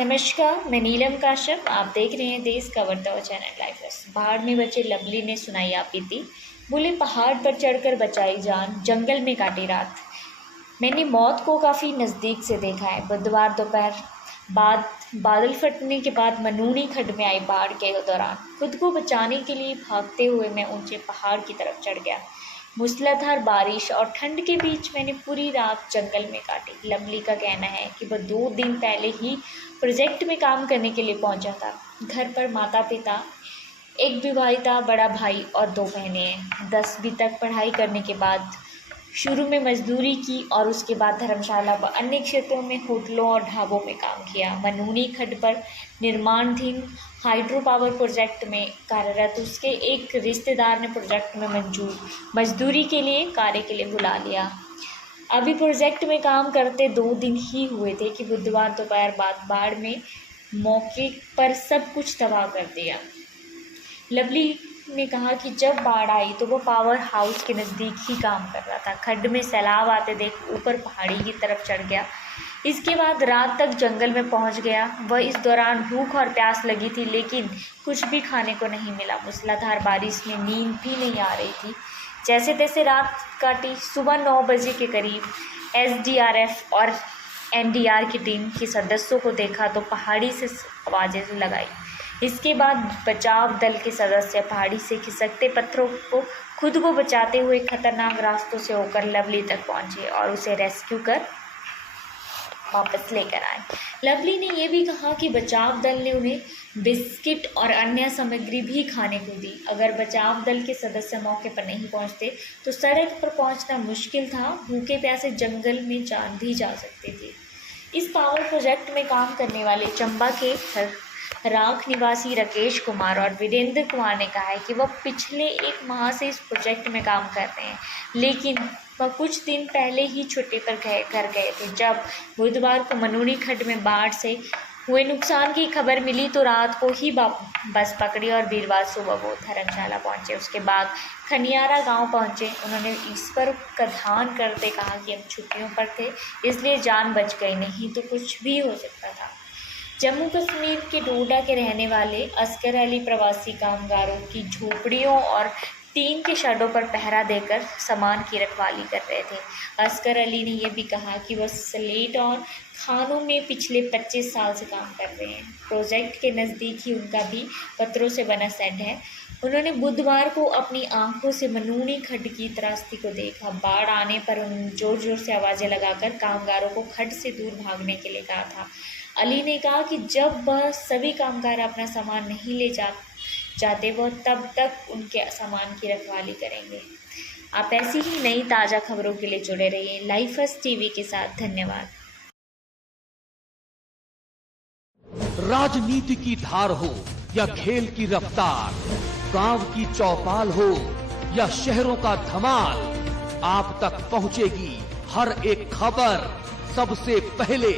नमस्कार, मैं नीलम काश्यप। आप देख रहे हैं देश का वर्तमान चैनल लाइफ है। पहाड़ में बचे लवली ने सुनाई आप बीती। बोले पहाड़ पर चढ़कर बचाई जान, जंगल में काटी रात। मैंने मौत को काफ़ी नज़दीक से देखा है। बुधवार दोपहर बाद बादल फटने के बाद मनूनी खड्ड में आई बाढ़ के दौरान खुद को बचाने के लिए भागते हुए मैं ऊंचे पहाड़ की तरफ चढ़ गया। मूसलाधार बारिश और ठंड के बीच मैंने पूरी रात जंगल में काटी। लवली का कहना है कि वह 2 दिन पहले ही प्रोजेक्ट में काम करने के लिए पहुंचा था। घर पर माता पिता, एक विवाहिता, बड़ा भाई और 2 बहनें हैं। 10वीं तक पढ़ाई करने के बाद शुरू में मजदूरी की और उसके बाद धर्मशाला व अन्य क्षेत्रों में होटलों और ढाबों में काम किया। मनूनी खड्ड पर निर्माणाधीन हाइड्रो पावर प्रोजेक्ट में कार्यरत उसके एक रिश्तेदार ने प्रोजेक्ट में मजदूरी के लिए कार्य के लिए बुला लिया। अभी प्रोजेक्ट में काम करते 2 दिन ही हुए थे कि बुधवार दोपहर बाद बाढ़ में मौके पर सब कुछ तबाह कर दिया। लवली ने कहा कि जब बाढ़ आई तो वो पावर हाउस के नज़दीक ही काम कर रहा था। खड्ड में सैलाब आते देख ऊपर पहाड़ी की तरफ चढ़ गया। इसके बाद रात तक जंगल में पहुंच गया। वह इस दौरान भूख और प्यास लगी थी, लेकिन कुछ भी खाने को नहीं मिला। मूसलाधार बारिश में नींद भी नहीं आ रही थी। जैसे तैसे रात काटी। सुबह 9 बजे के करीब एसडीआरएफ और एनडीआर की टीम के सदस्यों को देखा तो पहाड़ी से आवाज़ें लगाई। इसके बाद बचाव दल के सदस्य पहाड़ी से खिसकते पत्थरों को खुद को बचाते हुए खतरनाक रास्तों से होकर लवली तक पहुंचे और उसे रेस्क्यू कर वापस लेकर आए। लवली ने यह भी कहा कि बचाव दल ने उन्हें बिस्किट और अन्य सामग्री भी खाने को दी। अगर बचाव दल के सदस्य मौके पर नहीं पहुंचते तो सड़क पर पहुंचना मुश्किल था। भूखे प्यासे जंगल में जान भी जा सकती थी। इस पावर प्रोजेक्ट में काम करने वाले चंबा के राख निवासी राकेश कुमार और वीरेंद्र कुमार ने कहा है कि वह पिछले 1 माह से इस प्रोजेक्ट में काम कर रहे हैं, लेकिन वह कुछ दिन पहले ही छुट्टी पर कर गए थे। जब बुधवार को मनूनी खड्ड में बाढ़ से हुए नुकसान की खबर मिली तो रात को ही बस पकड़ी और वीरवार सुबह वो धर्मशाला पहुंचे। उसके बाद खनियारा गांव पहुंचे। उन्होंने ईश्वर का ध्यान करते कहा कि हम छुट्टियों पर थे, इसलिए जान बच गई, नहीं तो कुछ भी हो सकता था। जम्मू कश्मीर के डोडा के रहने वाले असगर अली प्रवासी कामगारों की झोपड़ियों और टीन के शेडों पर पहरा देकर सामान की रखवाली कर रहे थे। असगर अली ने यह भी कहा कि वह स्लेट और खानों में पिछले 25 साल से काम कर रहे हैं। प्रोजेक्ट के नज़दीक ही उनका भी पत्थरों से बना शेड है। उन्होंने बुधवार को अपनी आंखों से मनूनी खड्ड की त्रासदी को देखा। बाढ़ आने पर उन्होंने जोर जोर से आवाज़ें लगाकर कामगारों को खड्ड से दूर भागने के लिए कहा था। अली ने कहा कि जब वह सभी कामगार अपना सामान नहीं ले जाते वह तब तक उनके सामान की रखवाली करेंगे। आप ऐसी ही नई ताज़ा खबरों के लिए जुड़े रहिए लाइफ फर्स्ट टीवी के साथ। धन्यवाद। राजनीति की धार हो या खेल की रफ्तार, गांव की चौपाल हो या शहरों का धमाल, आप तक पहुंचेगी हर एक खबर सबसे पहले।